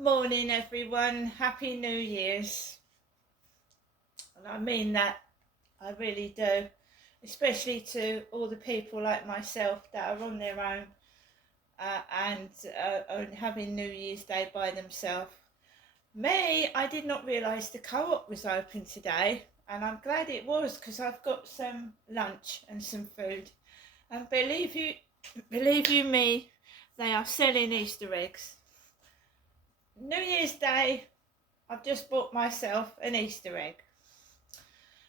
Morning, everyone. Happy New Year's. And I mean that, I really do. Especially to all the people like myself that are on their own and are having New Year's Day by themselves. Me, I did not realise the co-op was open today, and I'm glad it was because I've got some lunch and some food. And believe you me, they are selling Easter eggs. New Year's Day, I've just bought myself an Easter egg.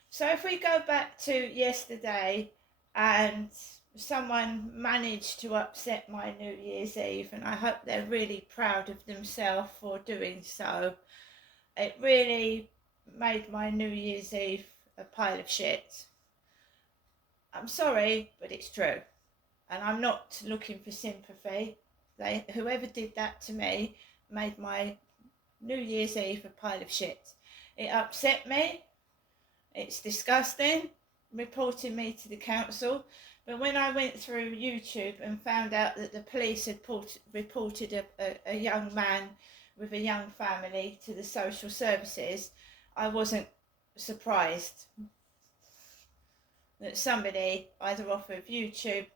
So if we go back to yesterday, and someone managed to upset my New Year's Eve, and I hope they're really proud of themselves for doing so. It really made my New Year's Eve a pile of shit. I'm sorry, but it's true. And I'm not looking for sympathy. Whoever did that to me made my New Year's Eve a pile of shit. It upset me. It's disgusting, reporting me to the council. But when I went through YouTube and found out that the police had reported a young man with a young family to the social services, I wasn't surprised that somebody, either off of YouTube,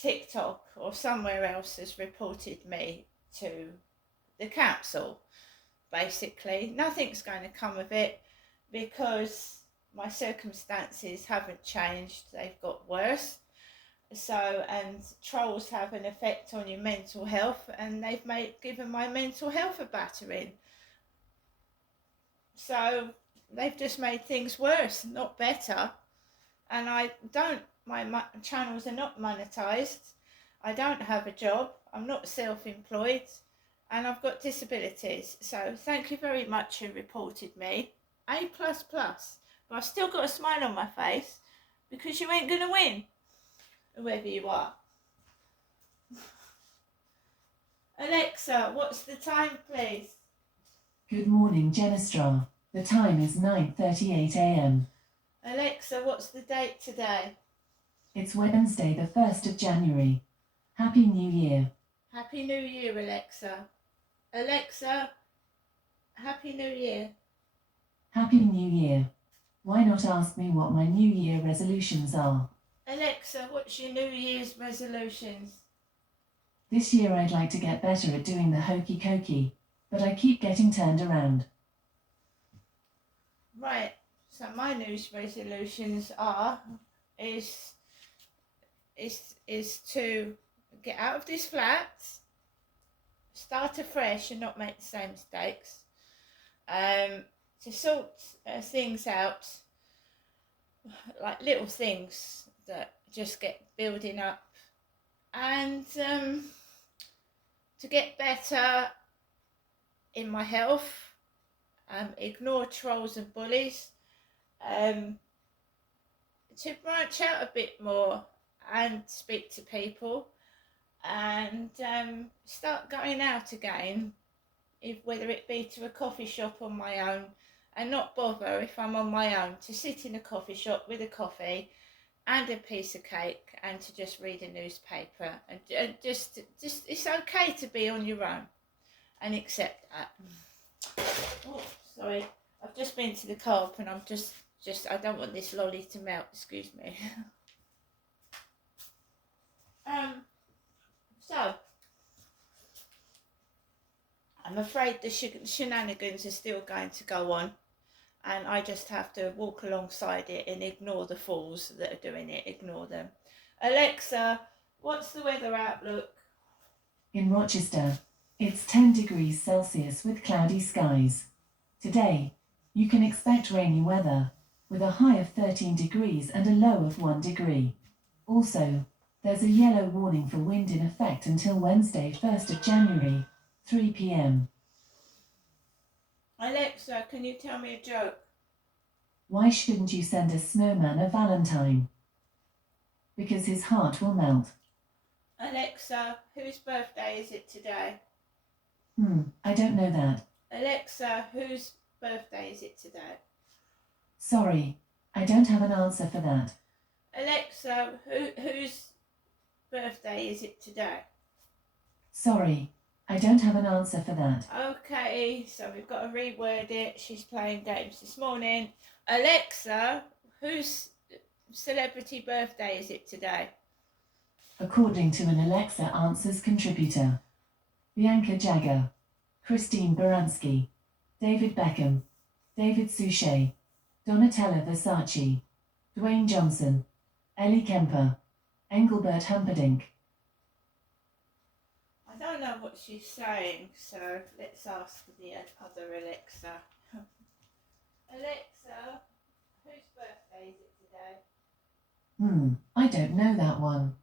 TikTok or somewhere else, has reported me to the council. Basically, nothing's going to come of it because my circumstances haven't changed, they've got worse. So, and trolls have an effect on your mental health, and they've given my mental health a battering. So they've just made things worse, not better. And my channels are not monetized. I don't have a job, I'm not self-employed, and I've got disabilities. So thank you very much who reported me. A++. But I've still got a smile on my face because you ain't going to win, whoever you are. Alexa, what's the time, please? Good morning, Genestra. The time is 9:38 a.m. Alexa, what's the date today? It's Wednesday, the 1st of January. Happy New Year. Happy New Year, Alexa. Alexa, Happy New Year. Happy New Year. Why not ask me what my New Year resolutions are? Alexa, what's your New Year's resolutions? This year I'd like to get better at doing the hokey cokey, but I keep getting turned around. Right, so my New Year's resolutions is to get out of this flat, start afresh and not make the same mistakes, to sort things out, like little things that just get building up, and to get better in my health, ignore trolls and bullies, to branch out a bit more and speak to people, and start going out again, whether it be to a coffee shop on my own, and not bother if I'm on my own to sit in a coffee shop with a coffee and a piece of cake and to just read a newspaper, and just it's okay to be on your own and accept that. Oh, sorry, I've just been to the co-op and I'm just I don't want this lolly to melt, excuse me. So I'm afraid the shenanigans are still going to go on, and I just have to walk alongside it and ignore the fools that are doing it, ignore them. Alexa, what's the weather outlook? In Rochester, it's 10 degrees Celsius with cloudy skies. Today, you can expect rainy weather, with a high of 13 degrees and a low of 1 degree. Also, there's a yellow warning for wind in effect until Wednesday, 1st of January, 3 p.m. Alexa, can you tell me a joke? Why shouldn't you send a snowman a Valentine? Because his heart will melt. Alexa, whose birthday is it today? I don't know that. Alexa, whose birthday is it today? Sorry, I don't have an answer for that. Alexa, whose birthday is it today? Sorry, I don't have an answer for that. Okay, so we've got to reword it. She's playing games this morning. Alexa, whose celebrity birthday is it today? According to an Alexa Answers contributor, Bianca Jagger, Christine Baranski, David Beckham, David Suchet, Donatella Versace, Dwayne Johnson, Ellie Kemper, Engelbert Humperdinck. I don't know what she's saying, so let's ask the other Alexa. Alexa, whose birthday is it today? I don't know that one.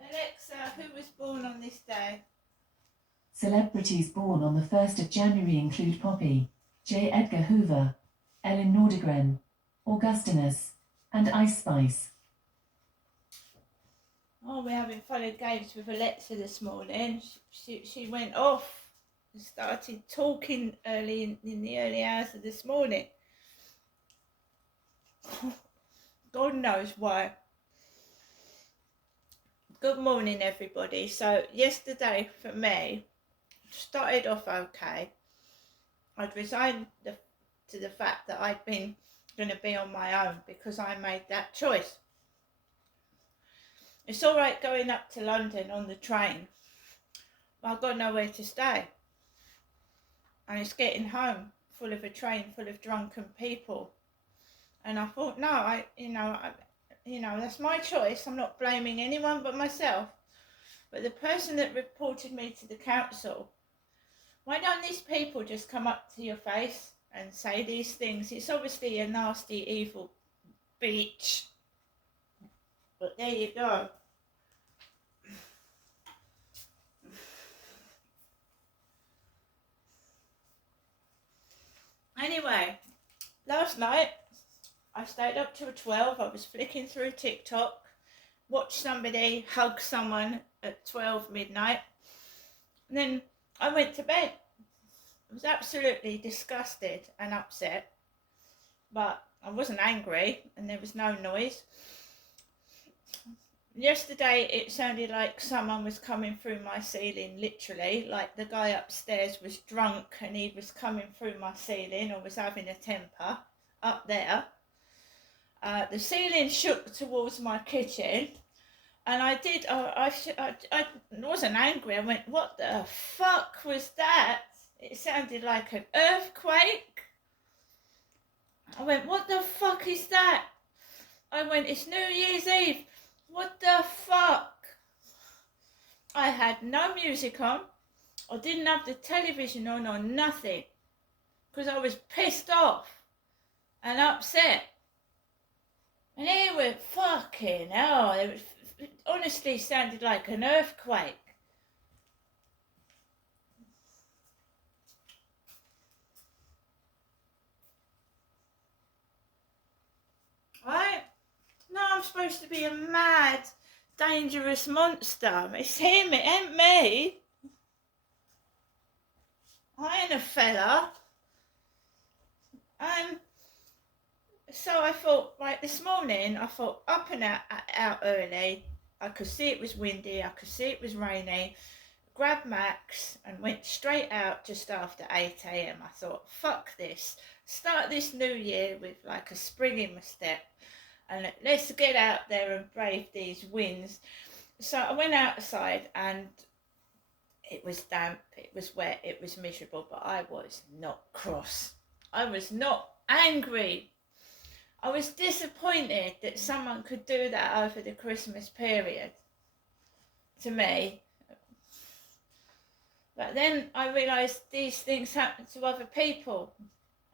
Alexa, who was born on this day? Celebrities born on the 1st of January include Poppy, J. Edgar Hoover, Ellen Nordegren, Augustinus, and Ice Spice. Oh, we're having fun and games with Alexa this morning. She went off and started talking early in the early hours of this morning. God knows why. Good morning, everybody. So yesterday for me started off okay. I'd resigned to the fact that I'd been going to be on my own because I made that choice. It's all right going up to London on the train, but I've got nowhere to stay. And it's getting home full of a train full of drunken people. And I thought, no, that's my choice. I'm not blaming anyone but myself. But the person that reported me to the council, why don't these people just come up to your face and say these things? It's obviously a nasty, evil bitch. But there you go. Anyway, last night I stayed up till 12. I was flicking through TikTok, watched somebody hug someone at 12 midnight, and then I went to bed. I was absolutely disgusted and upset, but I wasn't angry and there was no noise. Yesterday it sounded like someone was coming through my ceiling, literally, like the guy upstairs was drunk and he was coming through my ceiling or was having a temper up there. The ceiling shook towards my kitchen, and I wasn't angry. I went, what the fuck was that? It sounded like an earthquake. I went, what the fuck is that? I went, it's New Year's Eve. What the fuck? I had no music on. I didn't have the television on or nothing because I was pissed off and upset. And it was fucking hell. It honestly sounded like an earthquake. Right? No, I'm supposed to be a mad, dangerous monster. It's him, it ain't me. I ain't a fella. So I thought, right, this morning, I thought up and out early. I could see it was windy, I could see it was rainy. Grabbed Max and went straight out just after 8 a.m. I thought, fuck this. Start this new year with like a spring in my step. And let's get out there and brave these winds. So I went outside and it was damp, it was wet, it was miserable, but I was not cross. I was not angry. I was disappointed that someone could do that over the Christmas period to me. But then I realised these things happen to other people,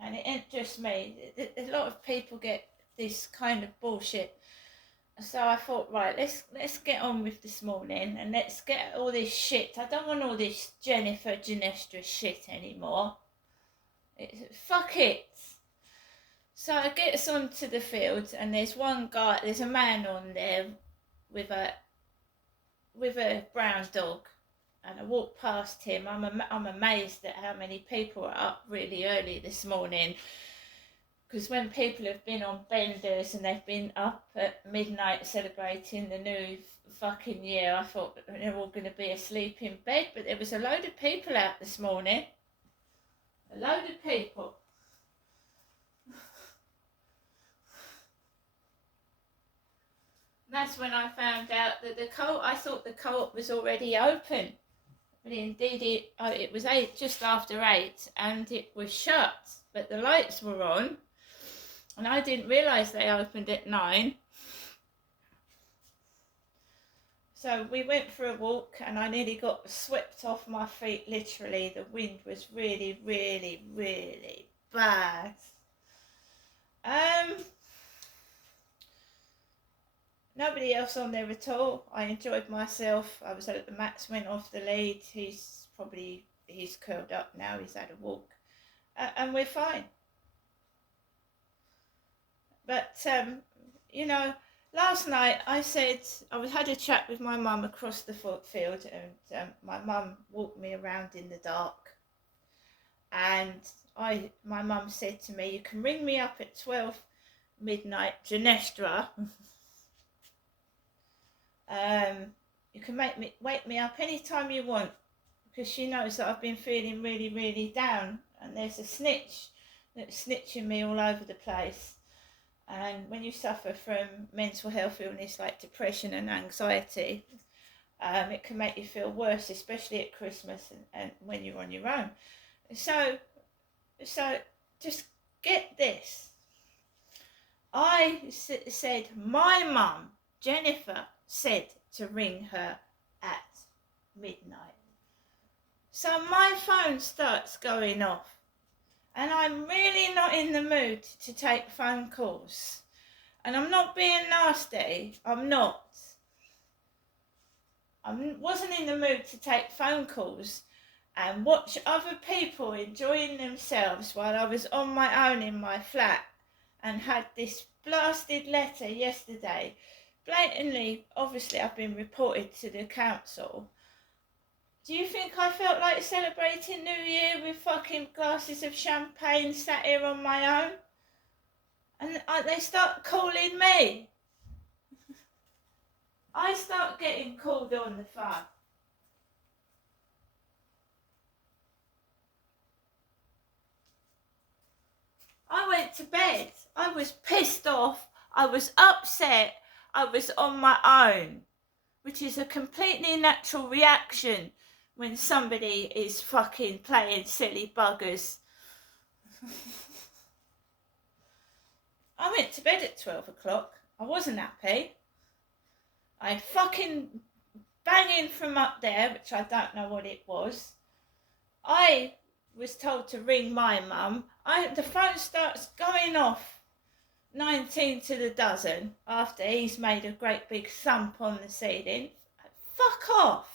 and it ain't just me. A lot of people get this kind of bullshit. So I thought, right, let's get on with this morning and let's get all this shit. I don't want all this Jennifer Ginestra shit anymore. Fuck it. So I gets onto the field and there's a man on there with a brown dog, and I walked past him. I'm amazed at how many people are up really early this morning. Because when people have been on benders and they've been up at midnight celebrating the new fucking year, I thought they're all going to be asleep in bed. But there was a load of people out this morning. A load of people. That's when I found out that I thought the co-op was already open. But indeed it was just after 8 and it was shut. But the lights were on. And I didn't realise they opened at 9. So we went for a walk and I nearly got swept off my feet, literally. The wind was really, really, really bad. Nobody else on there at all. I enjoyed myself. Max went off the lead. He's curled up now. He's had a walk. And we're fine. But, last night I had a chat with my mum across the field, and my mum walked me around in the dark. And my mum said to me, you can ring me up at 12 midnight, Genestra. You can wake me up anytime you want, because she knows that I've been feeling really, really down. And there's a snitch that's snitching me all over the place. And when you suffer from mental health illness like depression and anxiety, it can make you feel worse, especially at Christmas and when you're on your own. So just get this. I said my mum, Jennifer, said to ring her at midnight. So my phone starts going off. And I'm really not in the mood to take phone calls. And I'm not being nasty. I'm not. I wasn't in the mood to take phone calls and watch other people enjoying themselves while I was on my own in my flat and had this blasted letter yesterday. Blatantly, obviously I've been reported to the council. Do you think I felt like celebrating New Year with fucking glasses of champagne sat here on my own? And they start calling me. I start getting called on the phone. I went to bed. I was pissed off. I was upset. I was on my own, which is a completely natural reaction when somebody is fucking playing silly buggers. I went to bed at 12 o'clock. I wasn't happy. I fucking banging from up there, which I don't know what it was. I was told to ring my mum. The phone starts going off 19 to the dozen after he's made a great big thump on the ceiling. Fuck off.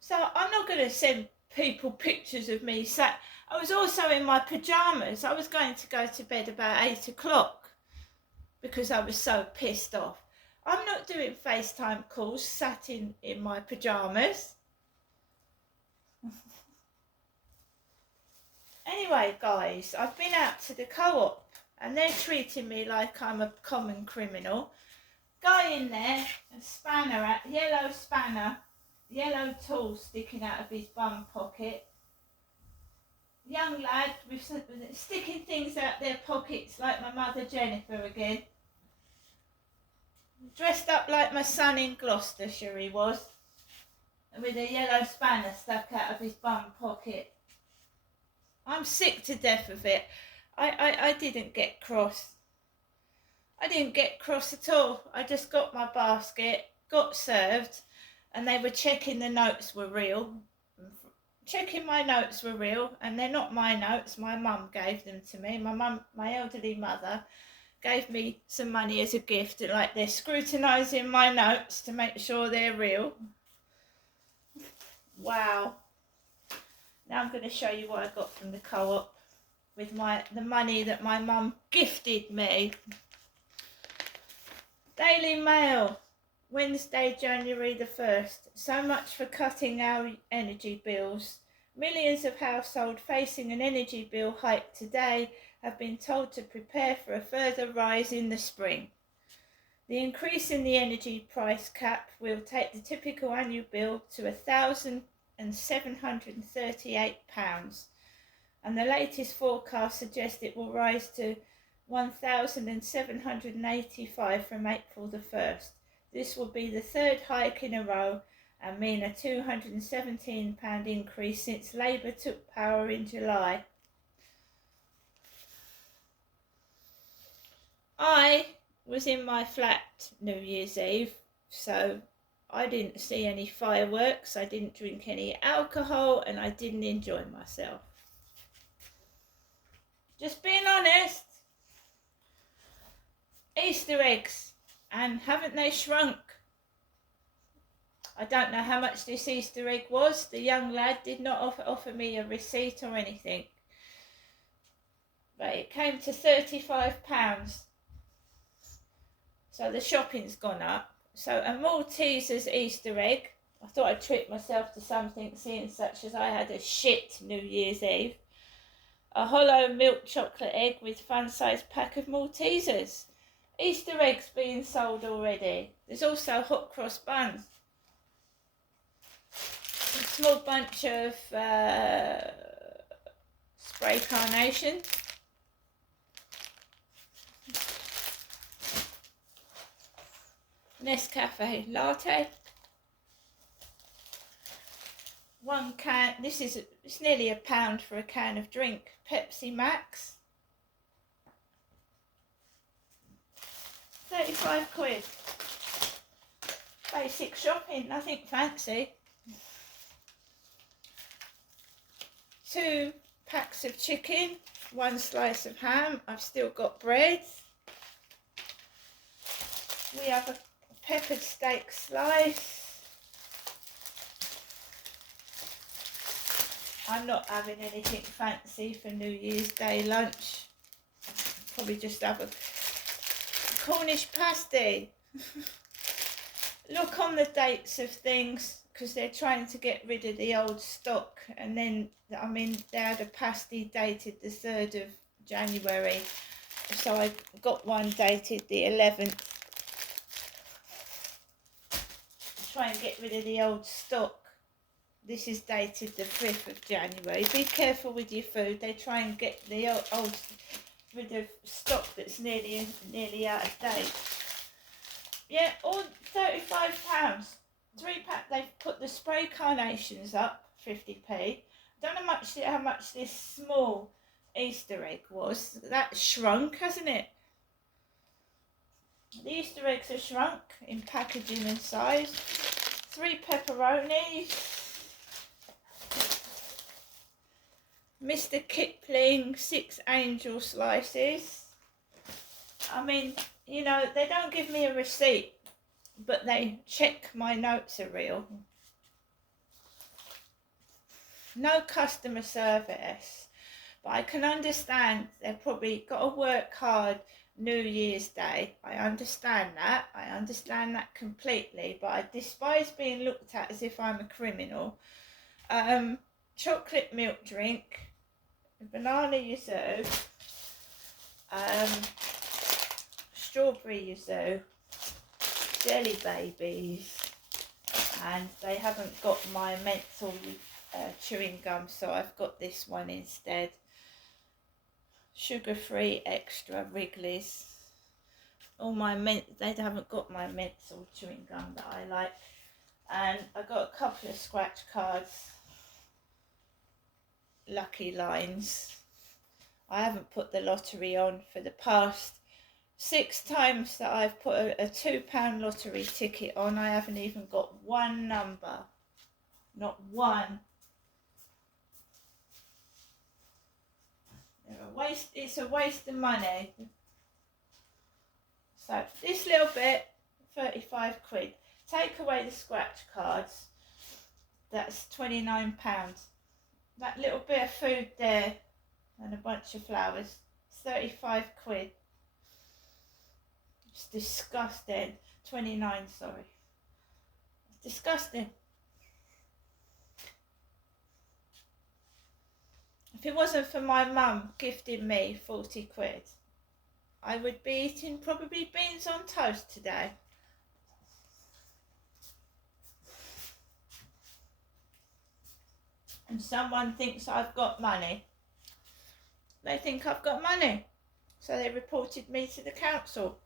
So I'm not going to send people pictures of me sat. I was also in my pyjamas. I was going to go to bed about 8 o'clock because I was so pissed off. I'm not doing FaceTime calls sat in my pyjamas. Anyway, guys, I've been out to the co-op and they're treating me like I'm a common criminal. Guy in there, yellow spanner, yellow tool sticking out of his bum pocket. Young lad with sticking things out their pockets like my mother Jennifer again. Dressed up like my son in Gloucestershire he was. With a yellow spanner stuck out of his bum pocket. I'm sick to death of it. I didn't get cross. I didn't get cross at all. I just got my basket, got served, and they were checking the notes were real. Checking my notes were real, and they're not my notes. My mum gave them to me. My elderly mother, gave me some money as a gift. Like they're scrutinising my notes to make sure they're real. Wow. Now I'm going to show you what I got from the co-op. with the money that my mum gifted me. Daily Mail, Wednesday, January the 1st. So much for cutting our energy bills. Millions of households facing an energy bill hike today have been told to prepare for a further rise in the spring. The increase in the energy price cap will take the typical annual bill to £1,738, and the latest forecast suggests it will rise to £1,785 from April the 1st. This will be the third hike in a row and mean a £217 increase since Labour took power in July. I was in my flat New Year's Eve, so I didn't see any fireworks, I didn't drink any alcohol, and I didn't enjoy myself. Just being honest. Easter eggs, and haven't they shrunk? I don't know how much this Easter egg was. The young lad did not offer me a receipt or anything, but it came to £35. So the shopping's gone up. So a Malteser's Easter egg. I thought I'd treat myself to something, seeing such as I had a shit New Year's Eve. A hollow milk chocolate egg with fun-sized pack of Maltesers. Easter eggs being sold already. There's also hot cross buns. A small bunch of spray carnation. Nescafe latte. One can, it's nearly £1 for a can of drink. Pepsi Max. 35 quid. Basic shopping, nothing fancy. 2 packs of chicken, 1 slice of ham. I've still got bread. We have a peppered steak slice. I'm not having anything fancy for New Year's Day lunch. Probably just have a Cornish pasty. Look on the dates of things, because they're trying to get rid of the old stock, and then they had a pasty dated the 3rd of January, so I got one dated the 11th. Try and get rid of the old stock. This is dated the 5th of January. Be careful with your food. They try and get the old rid of stock that's nearly out of date. Yeah, all £35. 3 pack. They've put the spray carnations up 50p. Don't know how much this small Easter egg was. That shrunk, hasn't it? The Easter eggs have shrunk in packaging and size. 3 pepperonis. Mr. Kipling 6 angel slices. I mean, you know, they don't give me a receipt, but they check my notes are real. No customer service, but I can understand they've probably got to work hard New Year's Day. I understand that. I understand that completely, but I despise being looked at as if I'm a criminal. Chocolate milk drink, banana yuzu, strawberry yuzu, jelly babies, and they haven't got my menthol chewing gum, so I've got this one instead. Sugar-free extra Wrigley's. They haven't got my menthol chewing gum that I like, and I got a couple of scratch cards. Lucky lines. I haven't put the lottery on for the past 6 times that I've put a £2 lottery ticket on. I haven't even got one number. Not one. It's a waste of money. So this little bit, 35 quid. Take away the scratch cards. That's £29. That little bit of food there, and a bunch of flowers. 35 quid. It's disgusting. 29, sorry. It's disgusting. If it wasn't for my mum gifting me 40 quid, I would be eating probably beans on toast today. And someone thinks I've got money. They think I've got money. So they reported me to the council.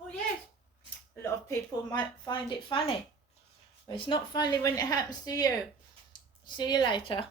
Oh yes, a lot of people might find it funny. But it's not funny when it happens to you. See you later.